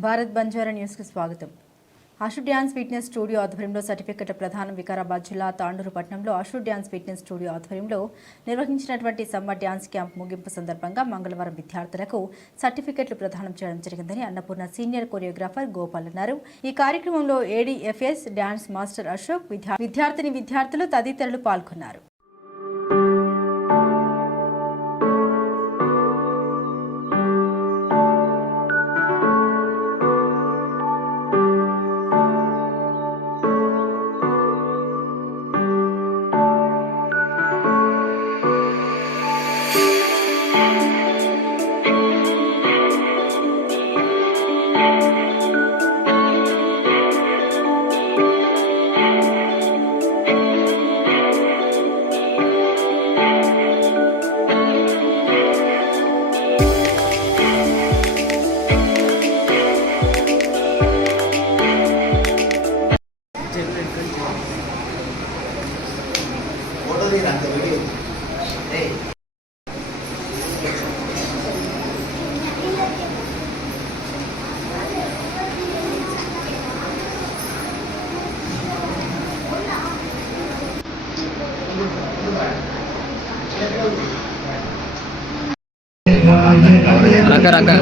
భారత్ బంజారా న్యూస్కి స్వాగతం. Ashu dance fitness studio ఆధ్వర్యంలో సర్టిఫికెట్ ప్రధానం వికారాబాద్ జిల్లా తాండూరు పట్టణంలో ఆషు డ్యాన్స్ ఫిట్నెస్ స్టూడియో ఆధ్వర్యంలో నిర్వహించినటువంటి సమ్మర్ డ్యాన్స్ క్యాంప్ ముగింపు సందర్భంగా మంగళవారం విద్యార్థులకు సర్టిఫికెట్లు ప్రదానం చేయడం జరిగిందని అన్నపూర్ణ సీనియర్ కొరియోగ్రాఫర్ గోపాల్ అన్నారు. ఈ కార్యక్రమంలో ఏడీఎఫ్ఎస్ డ్యాన్స్ మాస్టర్ అశోక్, విద్యార్థులు తదితరులు పాల్గొన్నారు. Rangka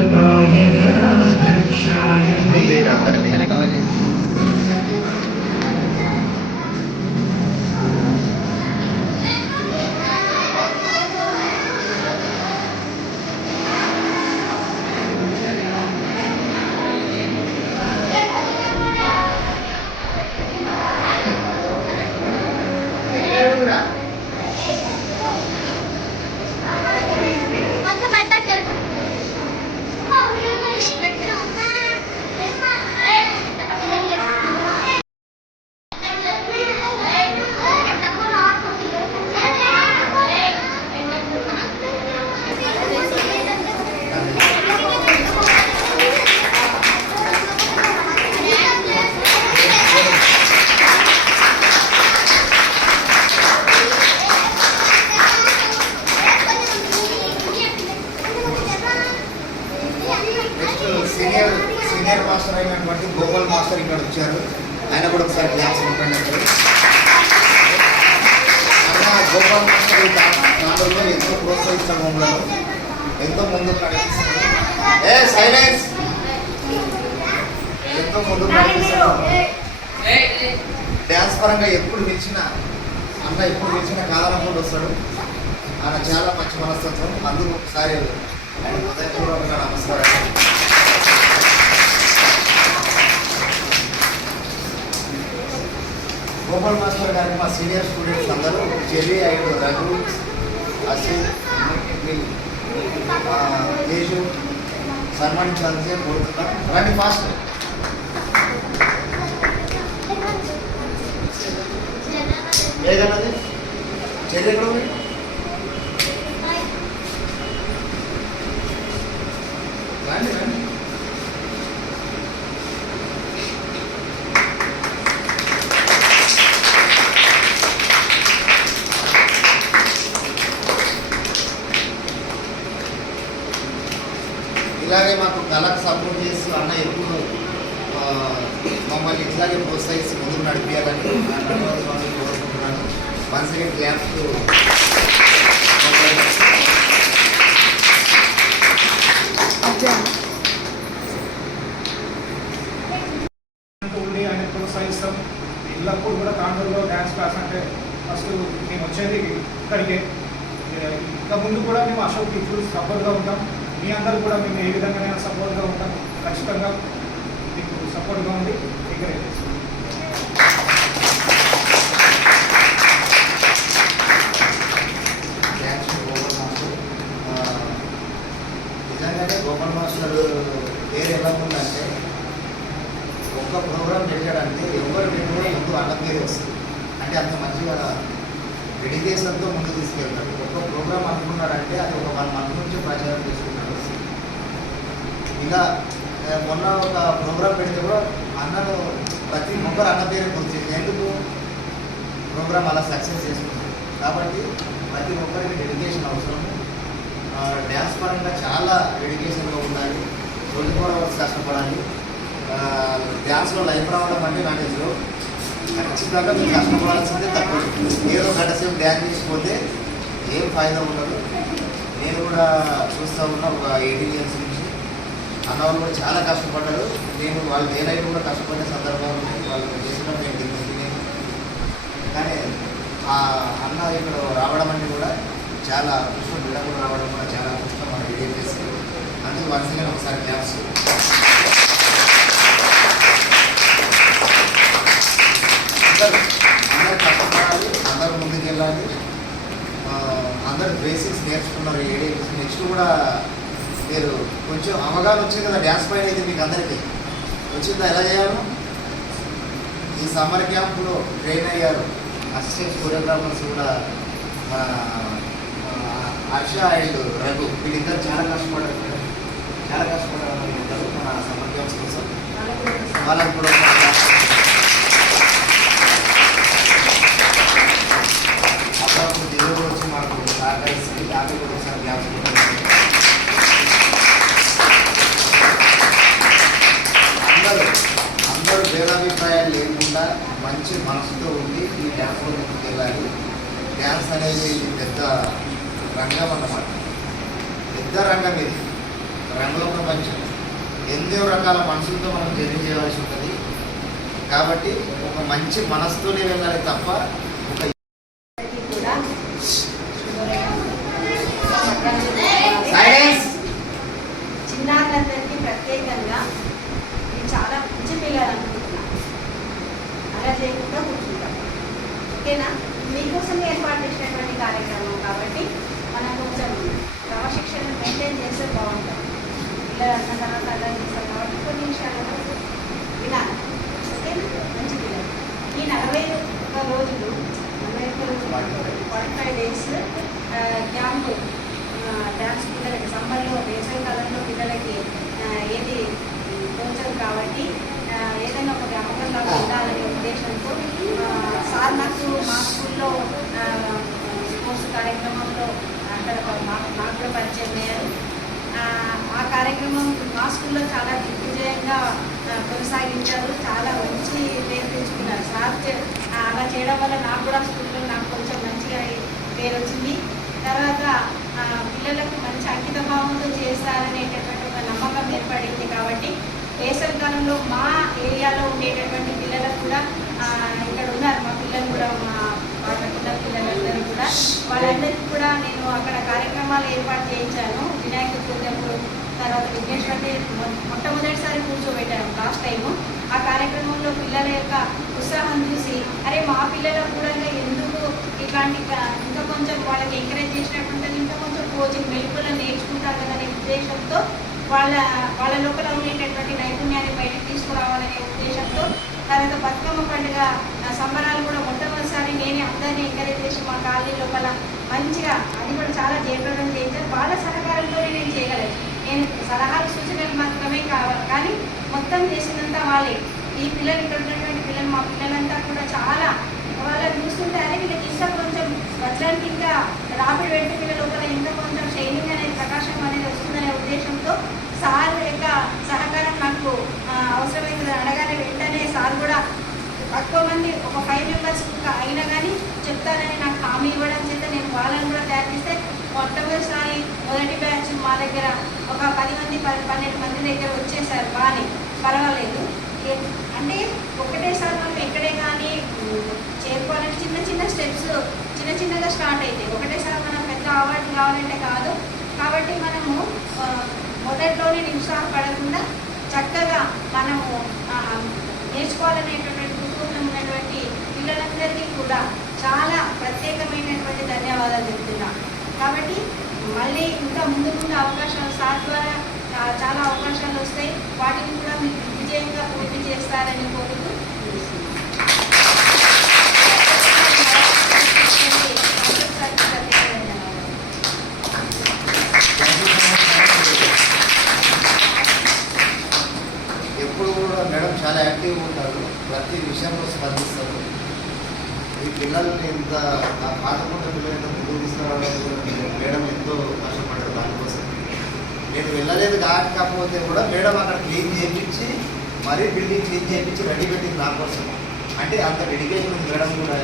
సీనియర్ మాస్టర్ అయినటువంటి గోపాల్ మాస్టర్ ఇక్కడ వచ్చారు. ఆయన కూడా ఒకసారి క్లాస్ ఉంటుంది. గోపాల్ మాస్టర్ నాలుగులో ఎంతో ప్రోత్సహిస్తాడు, మమ్మల్ని ఎంతో ముందుకు నడిపిస్తాడు. సైలెన్స్ ఎంతో ముందుకు నడిపిస్తాడు. డ్యాన్స్ పరంగా ఎప్పుడు పిలిచినా ఎప్పుడు పిలిచినా కాదనకుండా వస్తాడు. ఆయన చాలా మంచి మనస్తత్వం. అందుకు ఒకసారి ఆయన హృదయపూర్వకంగా నమస్కారం. గోపాల్ మాస్టర్ గారికి మా సీనియర్ స్టూడెంట్స్ అందరూ చెర్రీ అండ్ రఘు, అసిల్, కేశు సన్మానించాల్సి కోరుతున్నాం. రండి ఫాస్ట్. ఏదన్నది చెర్రీ ఎక్కడ ఉంది? రండి రండి. ఇలాగే మాకు కళకు సపోర్ట్ చేసి అన్న ఎప్పుడు మమ్మల్ని ఇట్లాగే ప్రోత్సహించి ముందుకు నడిపించాలని కోరుకుంటున్నాను. వన్స్ అగైన్ క్లాప్స్ ఉండి ఆయన ప్రోత్సహిస్తాం. ఎల్లప్పుడు కూడా తాండూరులో డ్యాన్స్ క్లాస్ అంటే ఫస్ట్ మేము వచ్చేది ఇక్కడికే. ఇంకా ముందు కూడా మేము అశోక్కి ఇప్పుడు సపోర్ట్గా ఉంటాం. మీ అందరూ కూడా మేము ఏ విధంగానైనా సపోర్ట్గా ఉంటాం. ఖచ్చితంగా మీకు సపోర్ట్గా ఉండి ఎంకరేజ్ చేస్తాం. నిజంగానే గోపాల్ మాస్టర్ పేరు ఎలా ఉందంటే ఒక్క ప్రోగ్రాం పెట్టాడంటే ఎవరు పెట్టినా ముందు అన్న పేరు వస్తుంది. అంటే అంత మంచిగా డెడికేషన్తో ముందుకు తీసుకెళ్తాడు. ఒక్క ప్రోగ్రాం అనుకున్నాడంటే అది ఒక 1 month నుంచి ప్రచారం చేసుకుంటాడు. ఇలా మొన్న ఒక ప్రోగ్రాం పెడితే కూడా అన్నను ప్రతి ఒక్కరు అన్న పేరు వచ్చింది. ఎందుకు ప్రోగ్రాం అలా సక్సెస్ చేసుకుంటారు. కాబట్టి ప్రతి ఒక్కరికి డెడికేషన్ అవసరం. డ్యాన్స్ పరంగా చాలా డెడికేషన్గా ఉండాలి. 24 hours కష్టపడాలి. డ్యాన్స్లో లైఫ్ రావడం అంటే నాకు తెలుసు. ఖచ్చితంగా మీరు కష్టపడాల్సిందే తప్పదు. ఏదో గంట సేపు డ్యాన్స్ చేసిపోతే ఏం ఫాయిదా ఉండదు. నేను కూడా చూస్తూ ఉన్నా ఒక 18 ఇయర్స్ నుంచి అన్నవాళ్ళు కూడా చాలా కష్టపడ్డారు. నేను వాళ్ళు నేనైతే కూడా కష్టపడే సందర్భాలు ఉన్నాయి. వాళ్ళు చేసిన నేను తినేది. కానీ ఆ అన్న ఇక్కడ రావడం అంటే కూడా చాలా కృష్ణ బిడ్డ కూడా రావడం కూడా చాలా కృష్ణ మన వీడియో చేస్తారు. అందుకు వరుసగా ఒకసారి క్లాప్స్. అందరూ కష్టపడాలి, అందరూ ముందుకు వెళ్ళాలి. అందరు బేసిక్స్ నేర్చుకున్నారు ఏడేసి. నెక్స్ట్ కూడా మీరు కొంచెం అవగాహన వచ్చింది కదా డ్యాన్స్ పైన. అయితే మీకు అందరికీ వచ్చిందా ఎలా చేయాలో? ఈ సమ్మర్ క్యాంప్లో ట్రైన్ అయ్యారు అసిస్టెంట్ కొరియోగ్రాఫర్స్ కూడా హర్ష అండ్ రఘు. వీళ్ళిద్దరు చాలా కష్టపడ్డారు వీళ్ళిద్దరు మన సమ్మర్ క్యాంప్స్ కోసం. వాళ్ళకి కూడా అప్పుడప్పుడు తెలుగు వచ్చి మాకు సహకరిస్తుంది. దాన్ని కూడా ఒకసారి జ్ఞాపకం. అందరూ భేదాభిప్రాయాలు లేకుండా మంచి మనసుతో ఉండి ఈ డ్యాన్స్లో ముందుకు వెళ్ళాలి. డ్యాన్స్ అనేది పెద్ద రంగం అన్నమాట. పెద్ద రంగం ఇది, రంగంలో ప్రపంచం. ఎన్నో రకాల మనుషులతో మనం జర్నీ చేయవలసి ఉంటుంది. కాబట్టి ఒక మంచి మనసుతోనే వెళ్ళాలి తప్ప ఒక చిన్నారులందరికీ ప్రత్యేకంగా ఇది చాలా మంచి పిల్లలు అనుకుంటున్నాను. అలా చేయకుండా కూర్చుంటాం. ఓకేనా? మీకోసం ఏర్పాటు చేసినటువంటి కార్యక్రమం కాబట్టి మనం కొంచెం క్రమశిక్షణ మెయింటైన్ చేస్తే బాగుంటుంది. పిల్లలు అన్న తర్వాత అలా చేస్తాం కాబట్టి కొన్ని విషయాలు వినాలి. ఓకేనా? మంచి పిల్లలు. ఈ 41 రోజులు 45 days క్యాంపు డ్యాన్స్ పిల్లలకి సమ్మర్లో వేసవి కాలంలో పిల్లలకి ఏది తోచదు కాబట్టి ఏదైనా ఒక జ్ఞాపకంగా ఉండాలనే ఉద్దేశంతో సార్ నాకు మా స్కూల్లో స్పోర్ట్స్ కార్యక్రమంలో అక్కడ నాకు కూడా పరిచయం అయ్యారు. ఆ కార్యక్రమం మా స్కూల్లో చాలా దిగ్విజయంగా కొనసాగించారు. చాలా మంచి పేరు తెచ్చుకున్నారు సార్. అలా చేయడం వల్ల నాకు కూడా స్కూల్లో నాకు కొంచెం మంచిగా పేరు వచ్చింది. తర్వాత పిల్లలకు మంచి అంకిత భావంతో చేస్తారనేటటువంటి ఒక నమ్మకం ఏర్పడింది. కాబట్టి వేసవి కాలంలో మా ఏరియాలో ఉండేటటువంటి పిల్లలకు కూడా ఇక్కడ ఉన్నారు మా పిల్లలు కూడా, మా పాఠకుల పిల్లలందరూ కూడా, వాళ్ళందరికీ కూడా నేను అక్కడ కార్యక్రమాలు ఏర్పాటు చేయించాను. వినాయక చవితి అప్పుడు, తర్వాత విఘ్నేశ్వరుని మొట్టమొదటిసారి కూర్చోబెట్టాను లాస్ట్ టైము. ఆ కార్యక్రమంలో పిల్లల యొక్క ఉత్సాహం చూసి అరే మా పిల్లలకు కూడా ఎందుకు ఇట్లాంటి ఇంకా కొంచెం వాళ్ళకి ఎంకరేజ్ చేసినట్టుంటే ఇంకా కొంచెం కోచింగ్ మెలుకులను నేర్చుకుంటారు కదనే ఉద్దేశంతో వాళ్ళ లోపల ఉండేటటువంటి నైపుణ్యాన్ని బయటకు తీసుకురావాలనే ఉద్దేశంతో తర్వాత బతుకమ్మ పండుగ సంబరాలు కూడా మొట్టమొదటిసారి నేనే అందరినీ ఎంకరేజ్ చేసి మా కాలనీ లోపల మంచిగా అది కూడా చాలా జయప్రదం చేయించాను. వాళ్ళ సహకారంతోనే నేను చేయగలను. నేను సలహాలు సూచనలు మాత్రమే కావాలి కానీ మొత్తం చేసినంత వాళ్ళే. ఈ పిల్లలు ఇక్కడ ఉన్నటువంటి పిల్లలు మా పిల్లలంతా కూడా చాలా వాళ్ళని చూస్తుంటే అదే వీళ్ళకి ఇంకా కొంచెం వజ్రానికి ఇంకా రాపిడి వెంట పిల్లల లోపల ఇంకా కొంచెం షైనింగ్ అనేది ప్రకాశం అనేది వస్తుందనే ఉద్దేశంతో సార్ యొక్క సహకారం నాకు అవసరమైంది. అడగానే వెంటనే సార్ కూడా తక్కువ మంది ఒక 5 members అయినా కానీ చెప్తారని నాకు హామీ ఇవ్వడం చేత నేను వాళ్ళని కూడా తయారు చేస్తే మొట్టమొదటిసారి మొదటి బ్యాచ్ మా దగ్గర ఒక 10 మంది 12 మంది దగ్గర వచ్చేసారు. బాగానే పర్వాలేదు. అంటే ఒకటేసారి మనం ఎక్కడే కానీ చేరుకోవాలంటే చిన్న చిన్న స్టెప్స్ చిన్నగా స్టార్ట్ అవుతాయి. ఒకటేసారి మనం పెద్ద అవార్డు కావాలంటే కాదు. కాబట్టి మనము మొదట్లోనే నిరుత్సాహపడకుండా చక్కగా మనము నేర్చుకోవాలనేటటువంటి కుతూహలం ఉన్నటువంటి పిల్లలందరికీ కూడా చాలా ప్రత్యేకమైనటువంటి ధన్యవాదాలు చెప్తున్నాను. కాబట్టి మళ్ళీ ఇంకా ముందు అవకాశాలు సార్ ద్వారా చాలా అవకాశాలు వస్తాయి. వాటిని కూడా మీరు విజయంగా పూర్తి చేస్తారని కోరుతూ ఎప్పుడు కూడా మేడం చాలా యాక్టివ్గా ఉంటారు, ప్రతి విషయంలో స్పందిస్తారు. ఈ పిల్లల్ని ఇంత పాతకుంట పిల్లలు ఎంత ముందుకు తీసుకురావడం మేడం ఎంతో కష్టపడ్డారు దానికోసం. నేను వెళ్ళలేదు కాకపోతే కూడా మేడం అక్కడ క్లీన్ చేయించి మరీ బిల్డింగ్ క్లీన్ చేయించి రెడీ పెట్టింది నా కోసం. అంటే అంత డెడికేషన్ ఉండడం కూడా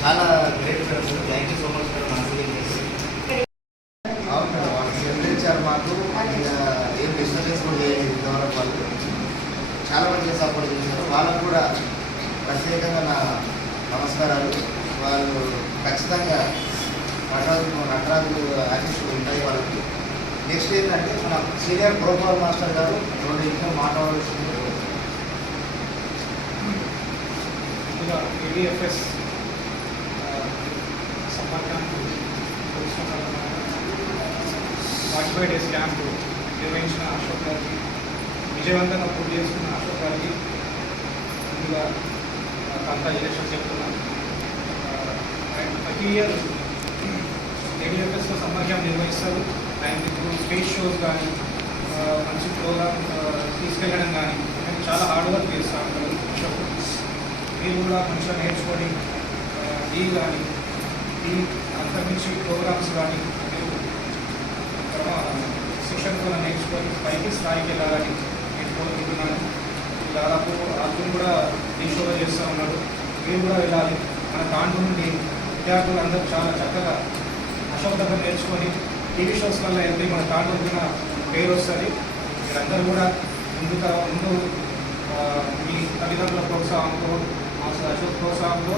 చాలా great friends. Thank you so much madam. నాకు అవును మేడం, వాళ్ళు సెలబ్రేట్ మాకు ఏం డిస్టర్బెన్స్ కూడా చేయలేదు ఇంతవరకు. వాళ్ళు చాలా మంచిగా సపోర్ట్ చేశారు. వాళ్ళకు కూడా ప్రత్యేకంగా నా నమస్కారాలు. వాళ్ళు ఖచ్చితంగా నటరాజు ఆర్టిస్టులు ఉంటాయి వాళ్ళకి. నెక్స్ట్ ఏంటంటే మన సీనియర్ ప్రోగ్రామ్ మాస్టర్ గారు 2 నిమిషాలు మాట్లాడాల్సింది. ముందుగా ఏడిఎఫ్ఎస్ సమ్మర్ క్యాంప్ 45 డేస్ క్యాంపు నిర్వహించిన అశోక్ గారికి, విజయవంతంగా పూర్తి చేసుకున్న అశోక్ గారికి ముందుగా కంగ్రాచులేషన్స్ చెప్తున్నాను. అండ్ ప్రతి ఇయర్ ఏడిఎఫ్ఎస్లో సమ్మర్ క్యాంప్ నిర్వహిస్తారు. అండ్ ఇప్పుడు స్టేజ్ షోస్ కానీ మంచి ప్రోగ్రామ్ తీసుకెళ్ళడం కానీ మేము చాలా హార్డ్ వర్క్ చేస్తూ ఉంటారు. అశోక్ మీరు కూడా మంచిగా నేర్చుకొని ఈ కానీ ఈ అంతర్మించి ప్రోగ్రామ్స్ కానీ మీరు శిక్షణ కూడా నేర్చుకొని పైకి స్థాయికి వెళ్ళాలని నేర్చుకోగలుగుతున్నాను. దాదాపు అర్జున్ కూడా ఈ షోలో చేస్తూ ఉన్నాడు. మీరు కూడా వెళ్ళాలి. మన దాంట్లో నుండి విద్యార్థులందరూ చాలా చక్కగా అశోక్ దగ్గర నేర్చుకొని టీవీ షోస్ వల్ల వెళ్తే మన దాంట్లో కూడా పేరు వస్తుంది. మీరందరూ కూడా ముందు మీ తల్లిదండ్రుల ప్రోత్సాహంతో అశోక్ ప్రోత్సాహంతో